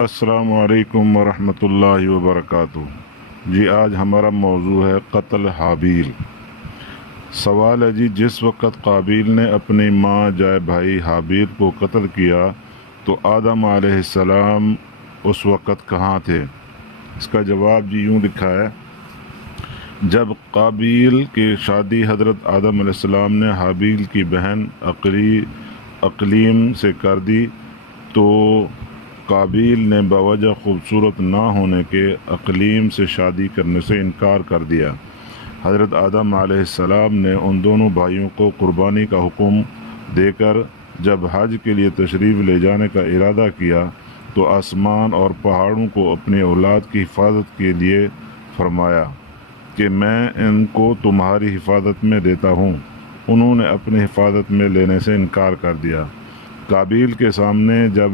السلام علیکم ورحمۃ اللہ وبرکاتہ۔ جی آج ہمارا موضوع ہے قتل ہابیل۔ سوال ہے جی، جس وقت قابیل نے اپنی ماں جائے بھائی ہابیل کو قتل کیا تو آدم علیہ السلام اس وقت کہاں تھے؟ اس کا جواب جی یوں لکھا ہے، جب قابیل کی شادی حضرت آدم علیہ السلام نے ہابیل کی بہن اقلیم سے کر دی تو قابیل نے بوجہ خوبصورت نہ ہونے کے اقلیم سے شادی کرنے سے انکار کر دیا۔ حضرت آدم علیہ السلام نے ان دونوں بھائیوں کو قربانی کا حکم دے کر جب حج کے لیے تشریف لے جانے کا ارادہ کیا تو آسمان اور پہاڑوں کو اپنی اولاد کی حفاظت کے لیے فرمایا کہ میں ان کو تمہاری حفاظت میں دیتا ہوں۔ انہوں نے اپنی حفاظت میں لینے سے انکار کر دیا۔ قابیل کے سامنے جب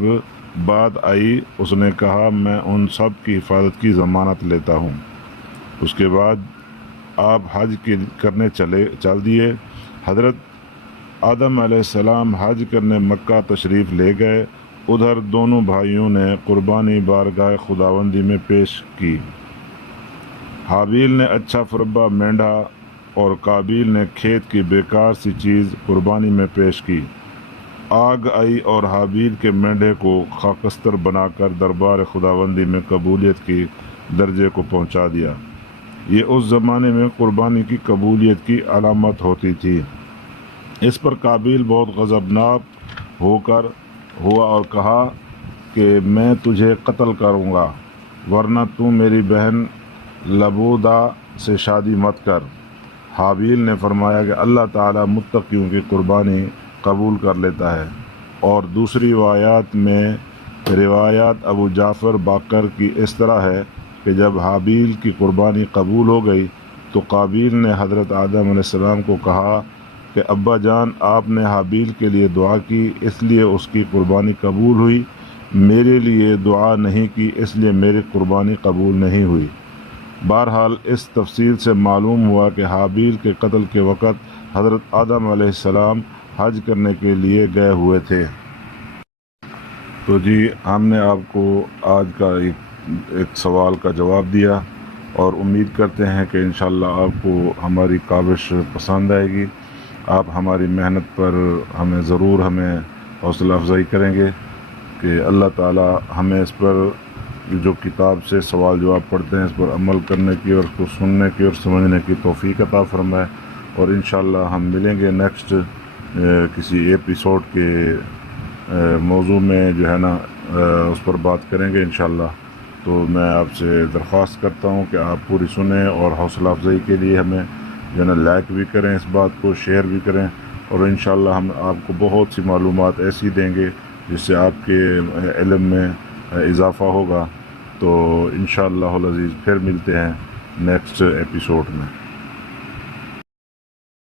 بات آئی اس نے کہا میں ان سب کی حفاظت کی ضمانت لیتا ہوں۔ اس کے بعد آپ حج کرنے چل دیے۔ حضرت آدم علیہ السلام حج کرنے مکہ تشریف لے گئے۔ ادھر دونوں بھائیوں نے قربانی بارگاہ خداوندی میں پیش کی۔ ہابیل نے اچھا فربا مینڈھا اور قابیل نے کھیت کی بیکار سی چیز قربانی میں پیش کی۔ آگ آئی اور ہابیل کے مینڈھے کو خاکستر بنا کر دربار خداوندی میں قبولیت کی درجے کو پہنچا دیا۔ یہ اس زمانے میں قربانی کی قبولیت کی علامت ہوتی تھی۔ اس پر قابیل بہت غضبناک ہوا اور کہا کہ میں تجھے قتل کروں گا ورنہ تو میری بہن لبودا سے شادی مت کر۔ ہابیل نے فرمایا کہ اللہ تعالیٰ متقیوں کی قربانی قبول کر لیتا ہے۔ اور دوسری روایات ابو جعفر باقر کی اس طرح ہے کہ جب ہابیل کی قربانی قبول ہو گئی تو قابیل نے حضرت آدم علیہ السلام کو کہا کہ ابا جان آپ نے ہابیل کے لیے دعا کی اس لیے اس کی قربانی قبول ہوئی، میرے لیے دعا نہیں کی اس لیے میری قربانی قبول نہیں ہوئی۔ بہرحال اس تفصیل سے معلوم ہوا کہ ہابیل کے قتل کے وقت حضرت آدم علیہ السلام حج کرنے کے لیے گئے ہوئے تھے۔ تو جی ہم نے آپ کو آج کا ایک سوال کا جواب دیا اور امید کرتے ہیں کہ انشاءاللہ آپ کو ہماری کاوش پسند آئے گی۔ آپ ہماری محنت پر ضرور ہمیں حوصلہ افزائی کریں گے کہ اللہ تعالی ہمیں اس پر جو کتاب سے سوال جواب پڑھتے ہیں اس پر عمل کرنے کی اور اس کو سننے کی اور سمجھنے کی توفیق عطا فرمائے۔ اور انشاءاللہ ہم ملیں گے نیکسٹ کسی ایپیسوڈ کے موضوع میں جو ہے نا اس پر بات کریں گے انشاءاللہ۔ تو میں آپ سے درخواست کرتا ہوں کہ آپ پوری سنیں اور حوصلہ افزائی کے لیے ہمیں جو ہے نا لائک بھی کریں، اس بات کو شیئر بھی کریں، اور انشاءاللہ ہم آپ کو بہت سی معلومات ایسی دیں گے جس سے آپ کے علم میں اضافہ ہوگا۔ تو انشاءاللہ العزیز پھر ملتے ہیں نیکسٹ ایپیسوڈ میں۔